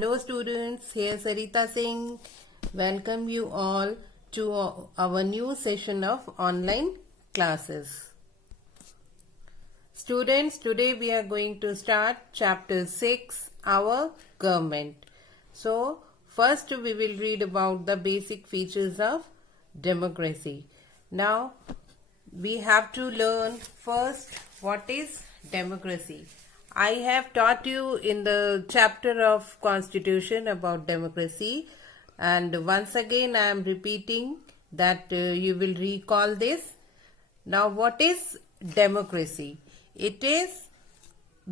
Hello students, here Sarita Singh. Welcome you all to our new session of online classes. Students, today we are going to start chapter 6, our government. So, first we will read about the basic features of democracy. Now, we have to learn first what is democracy. I have taught you in the chapter of Constitution about democracy, and once again I am repeating that you will recall this. Now, what is democracy? It is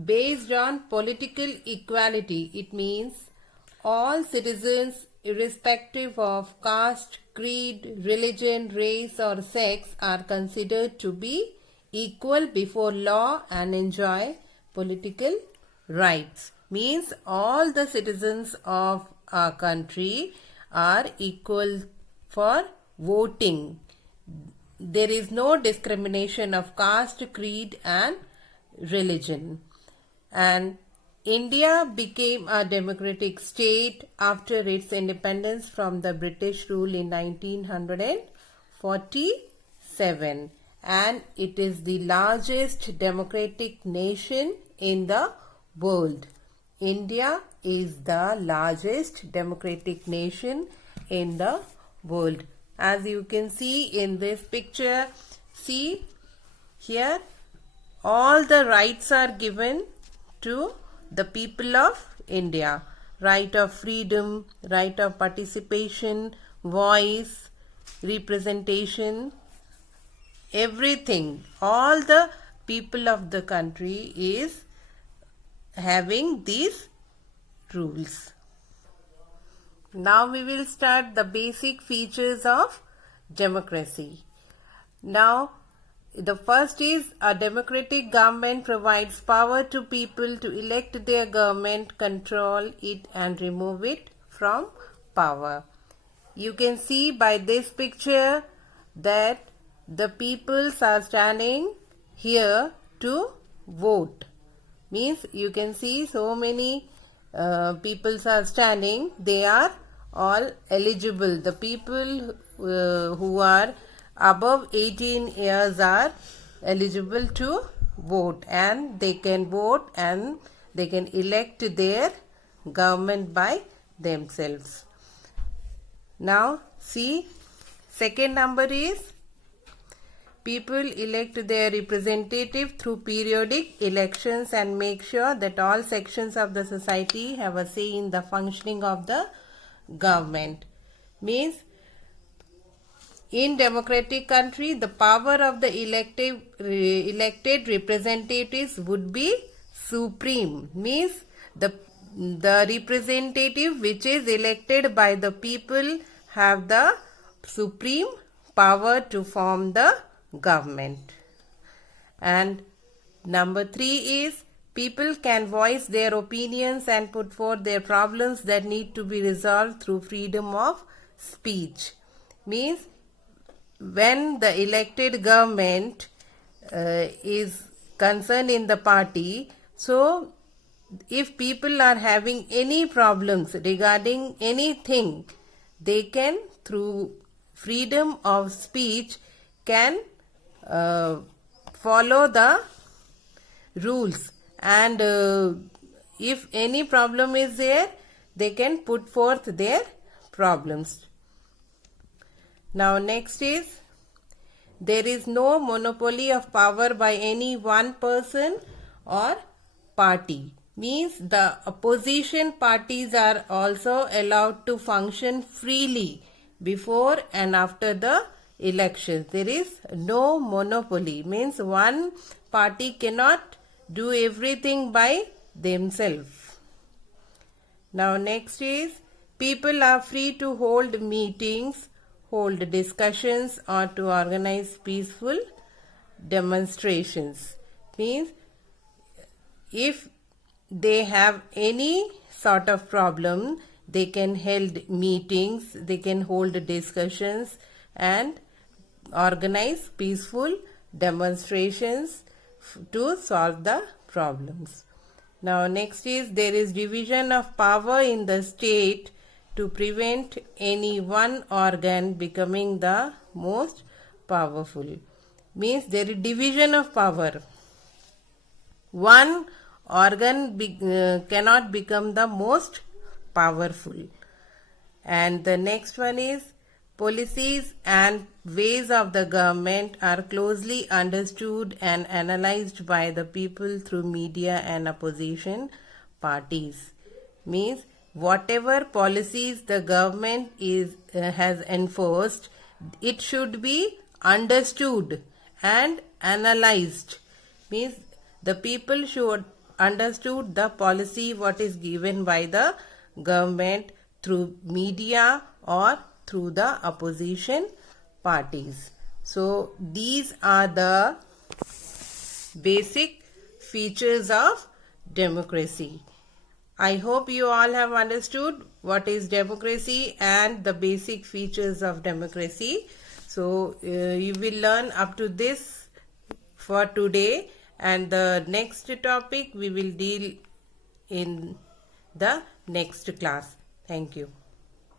based on political equality. It means all citizens, irrespective of caste, creed, religion, race or sex, are considered to be equal before law and enjoy political rights. Means all the citizens of our country are equal for voting. There is no discrimination of caste, creed and religion. And India became a democratic state after its independence from the British rule in 1947, and it is the largest democratic nation in the world. India is the largest democratic nation in the world. As you can see in this picture, see here all the rights are given to the people of India. Right of freedom, right of participation, voice, representation, everything. All the people of the country is having these rules. Now we will start the basic features of democracy. Now, the first is a democratic government provides power to people to elect their government, control it and remove it from power. You can see by this picture that the peoples are standing here to vote. Means you can see so many peoples are standing. They are all eligible. The people who are above 18 years are eligible to vote, and they can vote and they can elect their government by themselves. Now see, second number is people elect their representative through periodic elections and make sure that all sections of the society have a say in the functioning of the government. Means in democratic country, the power of the elected representatives would be supreme. Means the representative which is elected by the people have the supreme power to form the government. And number 3 is people can voice their opinions and put forth their problems that need to be resolved through freedom of speech. Means when the elected government is concerned in the party, so if people are having any problems regarding anything, they can through freedom of speech can follow the rules, and if any problem is there, they can put forth their problems. Now next is there is no monopoly of power by any one person or party. Means the opposition parties are also allowed to function freely before and after the elections. There is no monopoly. Means one party cannot do everything by themselves. Now next is people are free to hold meetings, hold discussions or to organize peaceful demonstrations. Means if they have any sort of problem, they can hold meetings, they can hold discussions and organize peaceful demonstrations to solve the problems. Now next is there is division of power in the state to prevent any one organ becoming the most powerful. Means there is division of power. One organ cannot become the most powerful. And the next one is policies and ways of the government are closely understood and analyzed by the people through media and opposition parties. Means whatever policies the government has enforced, it should be understood and analyzed. Means the people should understood the policy what is given by the government through media or through the opposition parties. So these are the basic features of democracy. I hope you all have understood what is democracy and the basic features of democracy. So you will learn up to this for today, and the next topic we will deal in the next class. Thank you.